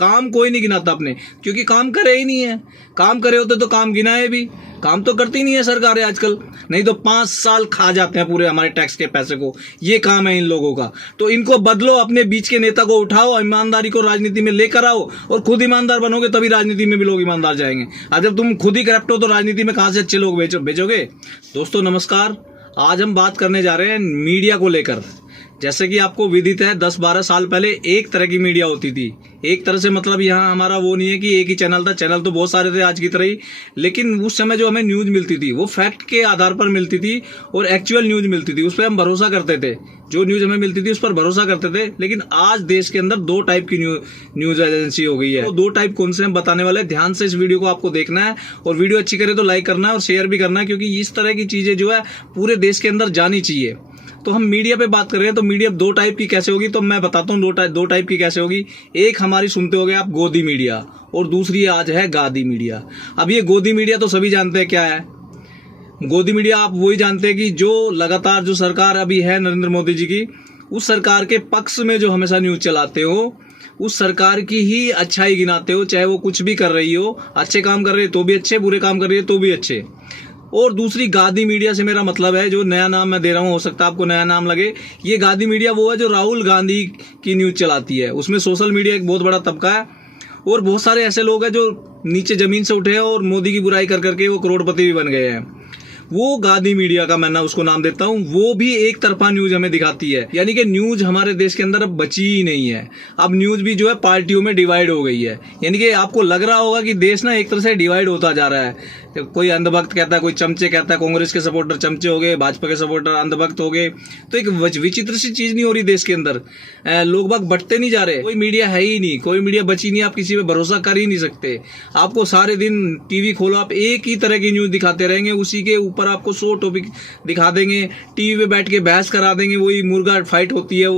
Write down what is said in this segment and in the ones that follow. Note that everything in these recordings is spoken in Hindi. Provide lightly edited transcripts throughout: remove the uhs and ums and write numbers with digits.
काम कोई नहीं गिनाता अपने, क्योंकि काम करे ही नहीं है। काम करे होते तो काम गिनाए भी, काम तो करती नहीं है सरकारें आजकल, नहीं तो 5 साल खा जाते हैं पूरे हमारे टैक्स के पैसे को। ये काम है इन लोगों का। तो इनको बदलो, अपने बीच के नेता को उठाओ, ईमानदारी को राजनीति में लेकर आओ, और खुद ईमानदार बनोगे तभी राजनीति में भी लोग ईमानदार जाएंगे। आज जब तुम खुद ही करप्ट हो तो राजनीति में कहां से अच्छे लोग भेजोगे। दोस्तों नमस्कार, आज हम बात करने जा रहे हैं मीडिया को लेकर। जैसे कि आपको विदित है 10-12 साल पहले एक तरह की मीडिया होती थी। एक तरह से मतलब यहाँ हमारा वो नहीं है कि एक ही चैनल था, चैनल तो बहुत सारे थे आज की तरह ही, लेकिन उस समय जो हमें न्यूज मिलती थी वो फैक्ट के आधार पर मिलती थी और एक्चुअल न्यूज मिलती थी, उस पर हम भरोसा करते थे। जो न्यूज हमें मिलती थी उस पर भरोसा करते थे। लेकिन आज देश के अंदर 2 टाइप की न्यूज एजेंसी हो गई है। तो 2 टाइप कौन से हम बताने वाले हैं, ध्यान से इस वीडियो को आपको देखना है, और वीडियो अच्छी करे तो लाइक करना है और शेयर भी करना है, क्योंकि इस तरह की चीजें जो है पूरे देश के अंदर जानी चाहिए। तो हम मीडिया पे बात कर रहे हैं, तो मीडिया 2 टाइप की कैसे होगी, तो मैं बताता हूँ 2 टाइप की कैसे होगी। एक हमारी सुनते होगे आप गोदी मीडिया, और दूसरी आज है गादी मीडिया। अब ये गोदी मीडिया तो सभी जानते हैं क्या है। गोदी मीडिया आप वही जानते हैं कि जो लगातार जो सरकार अभी है नरेंद्र मोदी जी की, उस सरकार के पक्ष में जो हमेशा न्यूज चलाते हो, उस सरकार की ही अच्छाई गिनाते हो, चाहे वो कुछ भी कर रही हो। अच्छे काम कर रही है तो भी अच्छे, बुरे काम कर रही है तो भी अच्छे। और दूसरी गादी मीडिया से मेरा मतलब है, जो नया नाम मैं दे रहा हूँ, हो सकता है आपको नया नाम लगे, ये गादी मीडिया वो है जो राहुल गांधी की न्यूज चलाती है। उसमें सोशल मीडिया एक बहुत बड़ा तबका है, और बहुत सारे ऐसे लोग हैं जो नीचे जमीन से उठे हैं और मोदी की बुराई कर करके वो करोड़पति भी बन गए हैं। वो गादी मीडिया का मैं उसको नाम देता हूँ। वो भी एक तरफा न्यूज हमें दिखाती है, यानी कि न्यूज हमारे देश के अंदर अब बची ही नहीं है। अब न्यूज भी जो है पार्टियों में डिवाइड हो गई है। यानी कि आपको लग रहा होगा कि देश ना एक तरह से डिवाइड होता जा रहा है। कोई अंधभक्त कहता है, कोई चमचे कहता है, कांग्रेस के सपोर्टर चमचे हो गए, भाजपा के सपोर्टर अंधभक्त हो गए। तो एक विचित्र सी चीज नहीं हो रही देश के अंदर, लोग बाग बटते नहीं जा रहे, कोई मीडिया है ही नहीं, कोई मीडिया बची नहीं, आप किसी पे भरोसा कर ही नहीं सकते। आपको सारे दिन टीवी खोलो, आप एक ही तरह की न्यूज दिखाते रहेंगे, उसी के ऊपर आपको 100 टॉपिक दिखा देंगे, टीवी पे बैठ के बहस करा देंगे, वही मुर्गा फाइट होती है,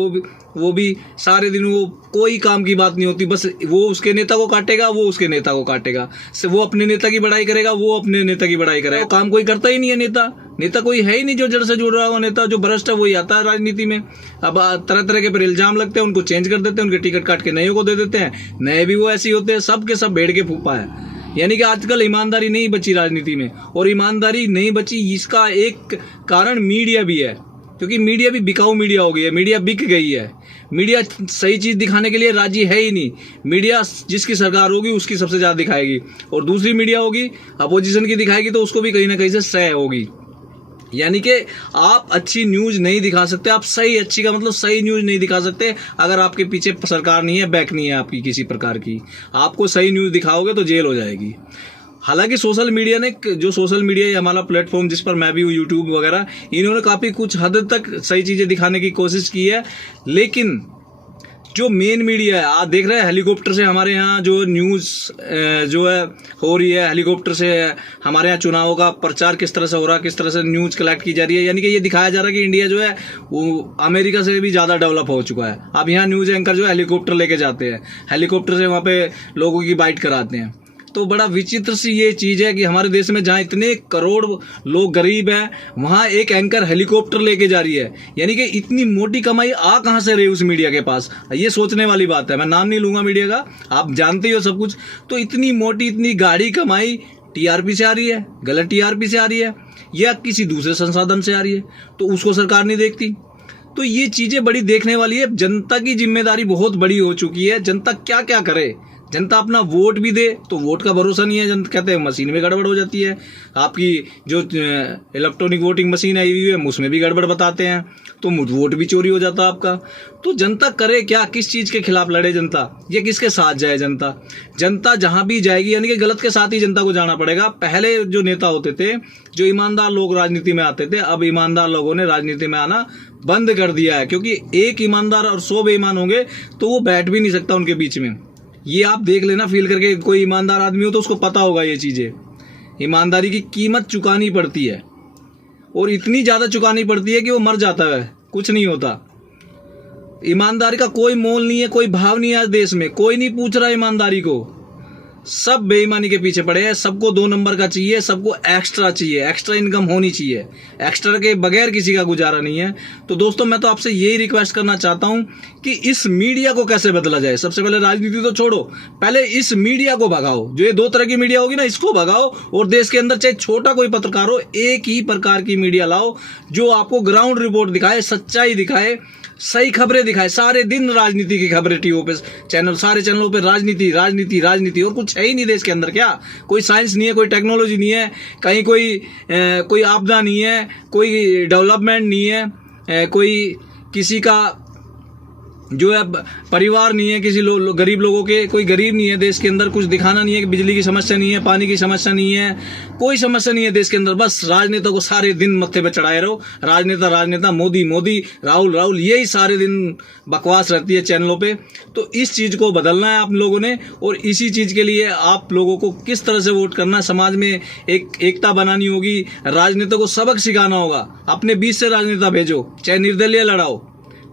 वो भी सारे दिन वो कोई काम की बात नहीं होती। बस वो उसके नेता को काटेगा, वो उसके नेता को काटेगा, वो अपने नेता की बड़ाई करेगा, वो अपने नेता की बड़ाई करेगा। काम कोई करता ही नहीं है। नेता कोई है ही नहीं जो जड़ से जुड़ रहा हो। नेता जो भ्रष्ट है वही आता है राजनीति में। अब तरह तरह के पर इल्जाम लगते हैं, उनको चेंज कर देते हैं, उनके टिकट काट के नए को दे देते हैं, नए भी वो ऐसे ही होते हैं। सब के सब भेड़ के फूफा है। यानी कि आजकल ईमानदारी नहीं बची राजनीति में, और ईमानदारी नहीं बची इसका एक कारण मीडिया भी है, क्योंकि मीडिया भी बिकाऊ मीडिया हो गई है। मीडिया बिक गई है। मीडिया सही चीज दिखाने के लिए राजी है ही नहीं। मीडिया जिसकी सरकार होगी उसकी सबसे ज्यादा दिखाएगी, और दूसरी मीडिया होगी अपोजिशन की दिखाएगी तो उसको भी कहीं ना कहीं से सह होगी। यानी कि आप अच्छी न्यूज नहीं दिखा सकते, आप सही, अच्छी का मतलब सही न्यूज नहीं दिखा सकते अगर आपके पीछे सरकार नहीं है, बैक नहीं है आपकी किसी प्रकार की। आपको सही न्यूज दिखाओगे तो जेल हो जाएगी। हालांकि सोशल मीडिया ने, जो सोशल मीडिया ये हमारा प्लेटफॉर्म जिस पर मैं भी हूँ, यूट्यूब वगैरह, इन्होंने काफ़ी कुछ हद तक सही चीज़ें दिखाने की कोशिश की है। लेकिन जो मेन मीडिया है, आप देख रहे हैं हेलीकॉप्टर से हमारे यहाँ जो न्यूज़ जो है हो रही है, हेलीकॉप्टर से हमारे यहाँ चुनावों का प्रचार किस तरह से हो रहा है, किस तरह से न्यूज़ कलेक्ट की जा रही है। यानी कि ये दिखाया जा रहा है कि इंडिया जो है वो अमेरिका से भी ज़्यादा डेवलप हो चुका है। अब यहाँ न्यूज़ एंकर जो है हेलीकॉप्टर लेके जाते हैं, हेलीकॉप्टर से वहाँ पे लोगों की बाइट कराते हैं। तो बड़ा विचित्र सी ये चीज़ है कि हमारे देश में जहाँ इतने करोड़ लोग गरीब हैं, वहाँ एक एंकर हेलीकॉप्टर लेके जा रही है। यानी कि इतनी मोटी कमाई आ कहाँ से रही उस मीडिया के पास, ये सोचने वाली बात है। मैं नाम नहीं लूँगा मीडिया का, आप जानते ही हो सब कुछ। तो इतनी मोटी, इतनी गाढ़ी कमाई टीआरपी से आ रही है, गलत टीआरपी से आ रही है, या किसी दूसरे संसाधन से आ रही है, तो उसको सरकार नहीं देखती। तो ये चीज़ें बड़ी देखने वाली है। जनता की जिम्मेदारी बहुत बड़ी हो चुकी है। जनता क्या क्या करे, जनता अपना वोट भी दे तो वोट का भरोसा नहीं है। जनता कहते हैं मशीन में गड़बड़ हो जाती है, आपकी जो इलेक्ट्रॉनिक वोटिंग मशीन आई हुई है उसमें भी गड़बड़ बताते हैं, तो वोट भी चोरी हो जाता है आपका। तो जनता करे क्या, किस चीज़ के खिलाफ लड़े जनता, ये किसके साथ जाए जनता। जनता जहाँ भी जाएगी, यानी कि गलत के साथ ही जनता को जाना पड़ेगा। पहले जो नेता होते थे, जो ईमानदार लोग राजनीति में आते थे, अब ईमानदार लोगों ने राजनीति में आना बंद कर दिया है, क्योंकि एक ईमानदार और 100 बेईमान होंगे तो वो बैठ भी नहीं सकता उनके बीच में। ये आप देख लेना, फील करके। कोई ईमानदार आदमी हो तो उसको पता होगा ये चीज़ें। ईमानदारी की कीमत चुकानी पड़ती है, और इतनी ज़्यादा चुकानी पड़ती है कि वो मर जाता है, कुछ नहीं होता। ईमानदारी का कोई मोल नहीं है, कोई भाव नहीं है। आज देश में कोई नहीं पूछ रहा ईमानदारी को। सब बेईमानी के पीछे पड़े हैं। सबको 2 नंबर का चाहिए, सबको एक्स्ट्रा चाहिए, एक्स्ट्रा इनकम होनी चाहिए। एक्स्ट्रा के बगैर किसी का गुजारा नहीं है। तो दोस्तों मैं तो आपसे यही रिक्वेस्ट करना चाहता हूं कि इस मीडिया को कैसे बदला जाए। सबसे पहले राजनीति तो छोड़ो, पहले इस मीडिया को भगाओ। जो ये 2 तरह की मीडिया होगी ना, इसको भगाओ और देश के अंदर चाहे छोटा कोई पत्रकार हो, एक ही प्रकार की मीडिया लाओ जो आपको ग्राउंड रिपोर्ट दिखाए, सच्चाई दिखाए, सही खबरें दिखाए। सारे दिन राजनीति की खबरें टीवी पे चैनल, सारे चैनलों पे राजनीति राजनीति राजनीति, और कुछ है ही नहीं देश के अंदर। क्या कोई साइंस नहीं है, कोई टेक्नोलॉजी नहीं है, कहीं कोई आपदा नहीं है, कोई डेवलपमेंट नहीं है, कोई किसी का जो है परिवार नहीं है, किसी गरीब लोगों के, कोई गरीब नहीं है देश के अंदर। कुछ दिखाना नहीं है कि बिजली की समस्या नहीं है, पानी की समस्या नहीं है, कोई समस्या नहीं है देश के अंदर। बस राजनेता को सारे दिन मत्थे पे चढ़ाए रहो। राजनेता राजनेता, मोदी मोदी, राहुल राहुल, यही सारे दिन बकवास रहती है चैनलों पे। तो इस चीज को बदलना है आप लोगों ने, और इसी चीज के लिए आप लोगों को किस तरह से वोट करना है, समाज में एकता बनानी होगी, राजनेता को सबक सिखाना होगा। अपने बीच से राजनेता भेजो, चाहे निर्दलीय लड़ाओ,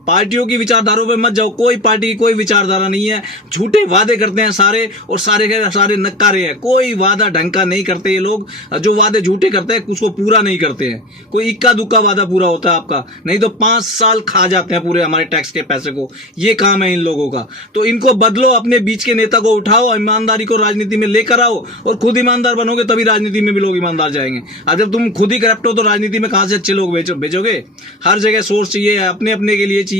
पार्टियों की विचारधाराओं पे मत जाओ। कोई पार्टी की कोई विचारधारा नहीं है, झूठे वादे करते हैं सारे, और सारे के सारे नक्कारे हैं। कोई वादा ढंग का नहीं करते ये लोग। जो वादे झूठे करते हैं उसको पूरा नहीं करते हैं। कोई इक्का दुक्का वादा पूरा होता है आपका, नहीं तो 5 साल खा जाते हैं पूरे हमारे टैक्स के पैसे को। ये काम है इन लोगों का। तो इनको बदलो, अपने बीच के नेता को उठाओ, ईमानदारी को राजनीति में लेकर आओ, और खुद ईमानदार बनोगे तभी राजनीति में भी लोग ईमानदार जाएंगे। और जब तुम खुद ही करप्ट हो तो राजनीति में कहां से अच्छे लोग भेजोगे। हर जगह सोर्स चाहिए, अपने अपने के लिए चाहिए।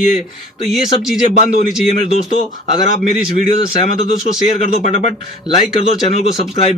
तो ये सब चीजें बंद होनी चाहिए मेरे दोस्तों। अगर आप मेरी इस वीडियो से सहमत हो तो इसको शेयर कर दो, फटाफट लाइक कर दो, चैनल को सब्सक्राइब भी